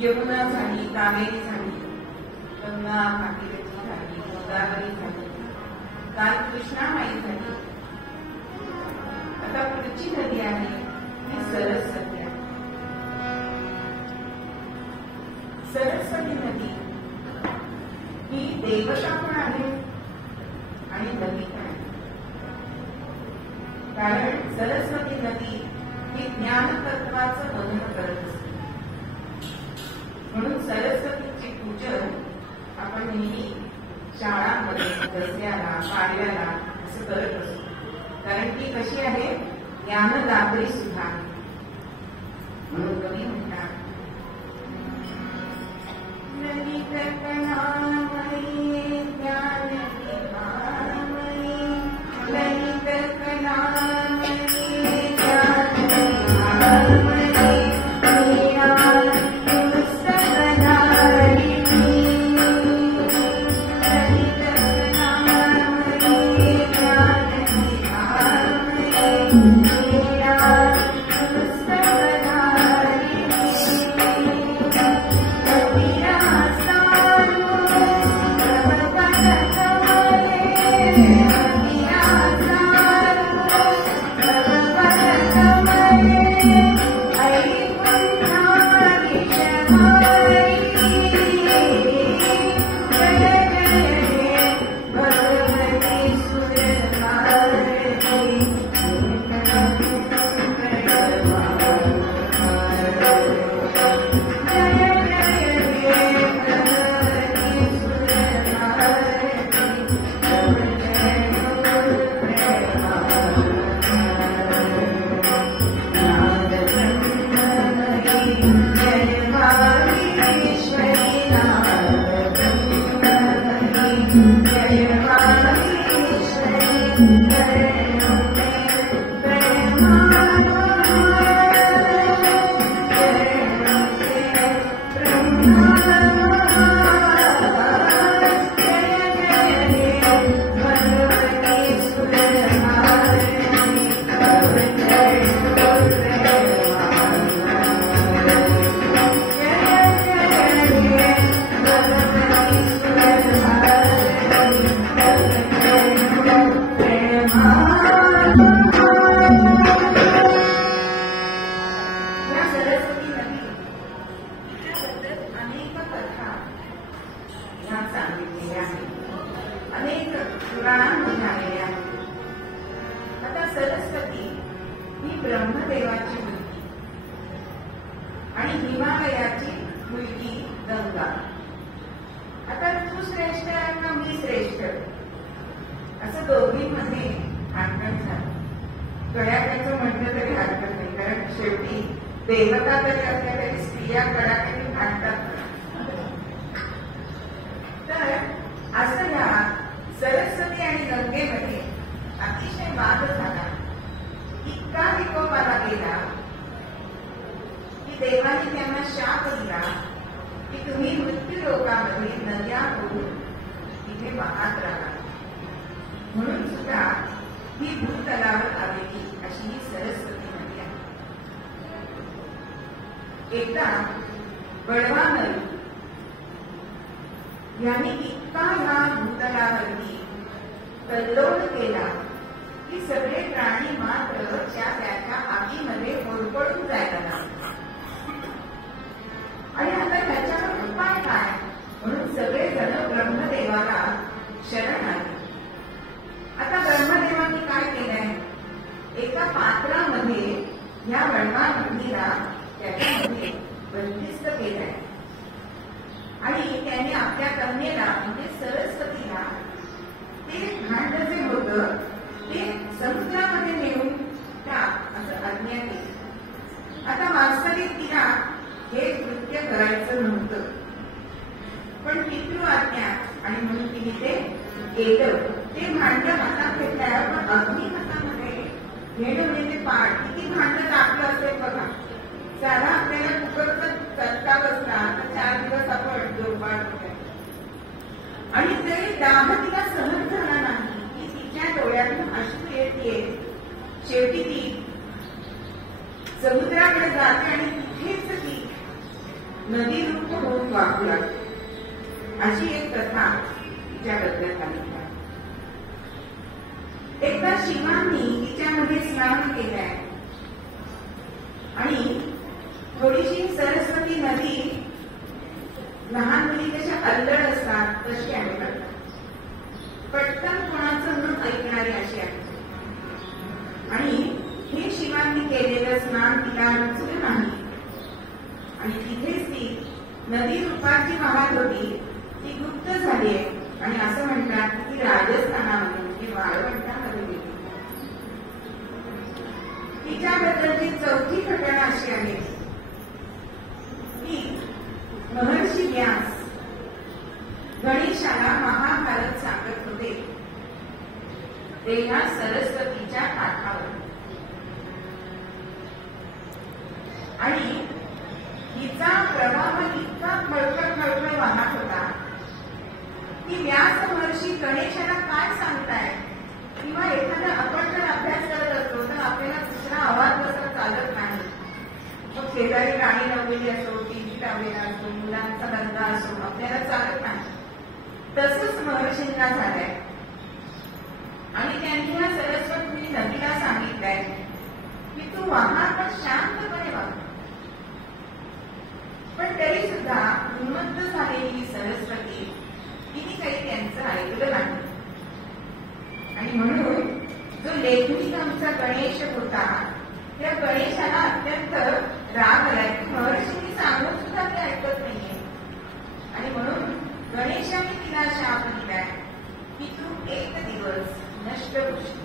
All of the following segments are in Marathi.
यमुना झाली, कावेरी झाली, गंगा भागीरथी झाली, गोदावरी झाली, काल कृष्णामाई झाली. आता पुढची नदी आहे ती सरस्वती आहे. सरस्वती नदी ही देवता पण आहे आणि नदी पण आहे. कारण सरस्वती नदी ही ज्ञानतत्वाचं वर्णन करत असते. म्हणून सरस्वतीचे पूजन आपण नेहमी शाळांमध्ये दसऱ्याला, पाडव्याला असं करत असतो. कारण ती कशी आहे, ज्ञानदात्री सुद्धा आहे. म्हणून कवी म्हणतात, नदी कल्पनामयी ज्ञान विभामयी, नदी कल्पनामयी ज्ञान विभामयी, ब्रह्मदेवाची मुलगी आणि हिमालयाची मुलगी गंगा. आता तू श्रेष्ठ का मी श्रेष्ठ असं दोघींमध्ये भांडण झालं. कडाक्याचं म्हटलं तरी हरकत नाही, कारण शेवटी देवता तरी असल्या तरी स्त्रिया कडाक्याने भांडतात. तर असं या सरस्वती आणि गंगेमध्ये अतिशय वाद झाला. इतका विकोपाला गेला की देवाने त्यांना शाप दिला की तुम्ही मृत्यू लोकामध्ये नद्या होऊन तिथे वाहत राहा. म्हणून सुद्धा ही भूतलावर आलेली अशी ही सरस्वती नदी आहे. एकदा बळवानर यांनी इतका ह्या भूतलावरती कल्लोळ केला की सगळे प्राणी मात्र त्याच्या आगीमध्ये होरपळून जायला लागले. आणि आता त्याच्यावर उपाय काय म्हणून सगळेजण ब्रह्मदेवाला शरण आले. आता ब्रह्मदेवांनी काय केलंय, एका पात्रामध्ये या बळवानला त्याच्यामध्ये बंदिस्त केलंय आणि त्यांनी आपल्या कन्येला म्हणजे सरस्वतीला ते भांड जे होतं ते समुद्रामध्ये नेऊन टाक असं आज्ञा केली. आता वास्तविक तिला हे कृत्य करायचं नव्हतं, पण पितृ आज्ञा आणि म्हणून तिने ते केलं. ते भांड हातात घेतल्यावर पण अग्नी हातामध्ये घेणं म्हणजे पाठ किती भांड टाकलं असेल बघा. त्याला आपल्याला कुकरचा चटका बसला तर 4 दिवस आपण जोपाट होतो. आणि ते दाह तिला सहन झाला नाही की तिच्या डोळ्यातून अश्रू येते. शेवटी ती समुद्राकडे जाते आणि तिथेच ती नदी रूप होऊन वाहू लागते, अशी एक कथा तिच्याबद्दल सांगितली. एकदा शिवांनी तिच्यामध्ये स्नान केलंय आणि थोडीशी सरस्वती नदी लहान मुली कशा अल्लड असतात तशी आहे, पटकन कोणाचं न ऐकणारी अशी आहे. आणि हे शिवांनी केलेलं स्नान तिला रुचलं नाही आणि तिथेच ती नदी रूपाची वाहत होती, ती गुप्त झाली आहे. आणि असं म्हणतात की राजस्थानामध्ये म्हणजे वाळवंटामध्ये गेली. तिच्याबद्दलची चौथी घटना अशी आहे की महर्षी व्यास गणेशाला महाभारत सांगत होते तेव्हा सरस्वतीच्या काठावर, आणि तिचा प्रवाह इतका खळखळ वाहत होता की व्यास महर्षी गणेशाला काय सांगताय, किंवा एखादा आपण जर अभ्यास करत असतो तर आपल्याला दुसरा आवाज जसा चालत नाही. मग शेजारी गाणी लावलेली असो, टीव्ही लावलेला असो, मुलांचा दंगा असो, आपल्याला चालत नाही. तसंच महर्षींना झालंय. आणि त्यांनी या सरस्वती नदीला सांगितलंय की तू वाहत पण शांतपणे वाह. पण तरी सुद्धा उन्मत्त झालेली सरस्वती तिने काही त्यांचं ऐकलं नाही. आणि म्हणून जो लेखनिक आमचा गणेश होता त्या गणेशाला अत्यंत राग आलाय की महर्षींनी सांगून सुद्धा ते ऐकत नाहीये. आणि म्हणून गणेशाने तिला शाप दिलाय की तू एक दिवस नष्ट होशील.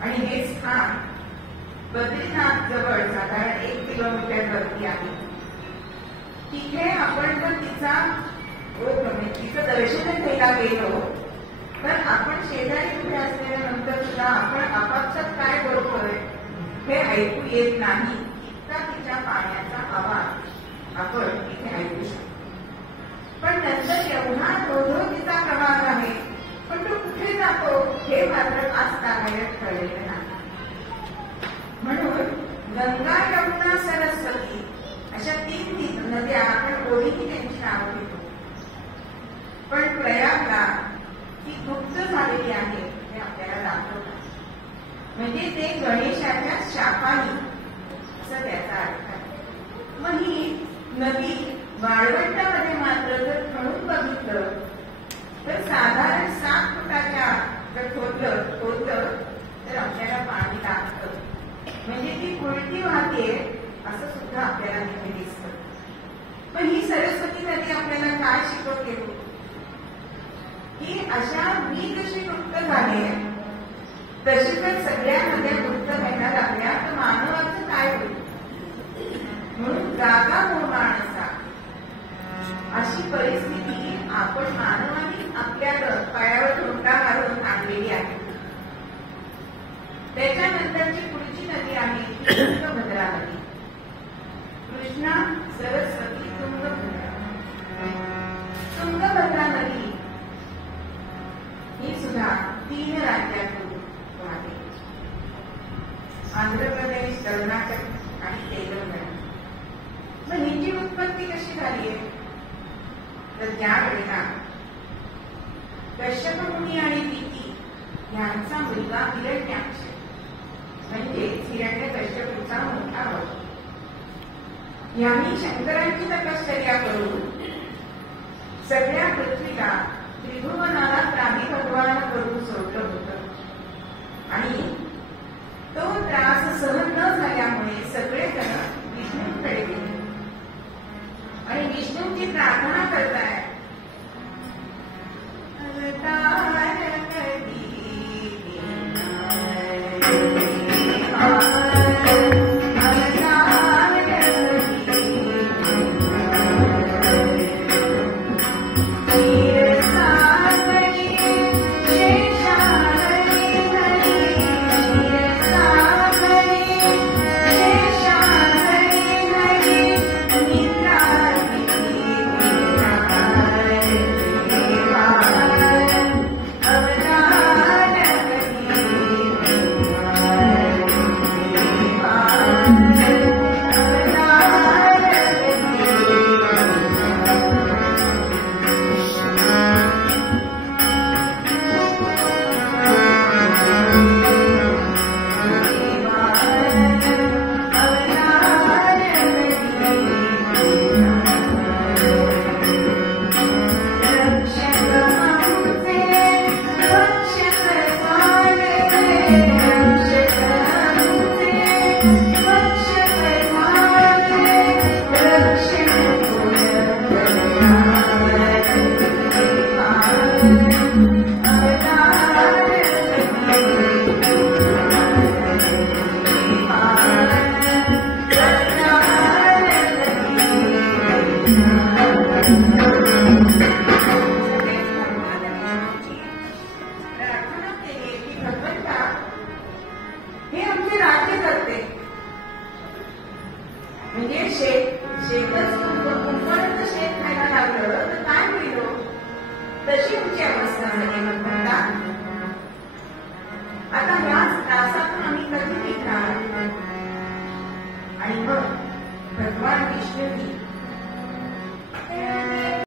आणि हे स्थान बद्रीनाथ जवळ साधारण 1 किलोमीटर वरती आहे. तिथे आपण जर तिचं दर्शन घ्यायला गेलो तर आपण शेजारी उभे असल्यानंतर सुद्धा आपण आपापसात काय बोलतोय हे ऐकू येत नाही. इतका तिच्या पाण्याचा आवाज आपण तिथे ऐकू शकतो. पण नंतर एवढा धोधो तिचा प्रवाह आहे, पण तो कुठे जातो हे मात्र आजतागायत कळलेलं नाही. म्हणून गंगा, यमुना, सरस्वती अशा 3 नद्या आपण ओळीने त्यांची नावं घेतो. पण प्रयागला ती गुप्त झालेली आहे हे आपल्याला दाखवतात. म्हणजे ते गणेशाच्या शापानी असं त्याचा अर्थ आहे. मग ही नदी वाळवंटामध्ये मात्र जर खणून बघितलं तर साधारण 7 फुटाच्या जर खोदलं तर आपल्याला पाणी लागतं. म्हणजे ती उलटी वाहते असं सुद्धा आपल्याला तिथे दिसतं. पण ही सरस्वती नदी आपल्याला काय शिकवते की अशा मी कशी गुप्त झाली तशी तर सगळ्या नद्या गुप्त व्हायला लागल्या तर मानवाचं काय होईल. म्हणून जागा माणसा अशी परिस्थिती आपण मानवाने आपल्या पायावर ठोका मारून आणलेली आहे. त्याच्यानंतरची पुढची नदी आहे तुंगभद्रा नदी. कृष्णा, सरस्वती, तुंगभद्रा. तुंगभद्रा नदी ही सुद्धा 3 राज्यातून वाहते. आंध्र प्रदेश, कर्नाटक आणि तेलंगणा. मग हिची उत्पत्ती कशी झाली आहे तर ज्या वेळेला कश्यप मुनी आणि दिती यांचा मुलगा हिरण्याक्ष म्हणजे हिरण्यकश्यपूचा मोठा भाऊ यांनी शंकरांची तपश्चर्या करून सगळ्या पृथ्वीला त्रिभुवनाला त्राही भगवान करून सोडलं होतं. आणि तो त्रास सहन न झाल्यामुळे सगळेजण विष्णूंकडे गेले आणि विष्णूंची प्रार्थना करताय शेषा म्हणजे शेतच कुंपणात शेत खायला लागलं तर काय होईल? तशी तुमची अवस्था झाली म्हणतात. आता याच त्रासातून आम्ही कधी निघणार? आणि मग भगवान विष्णूंनी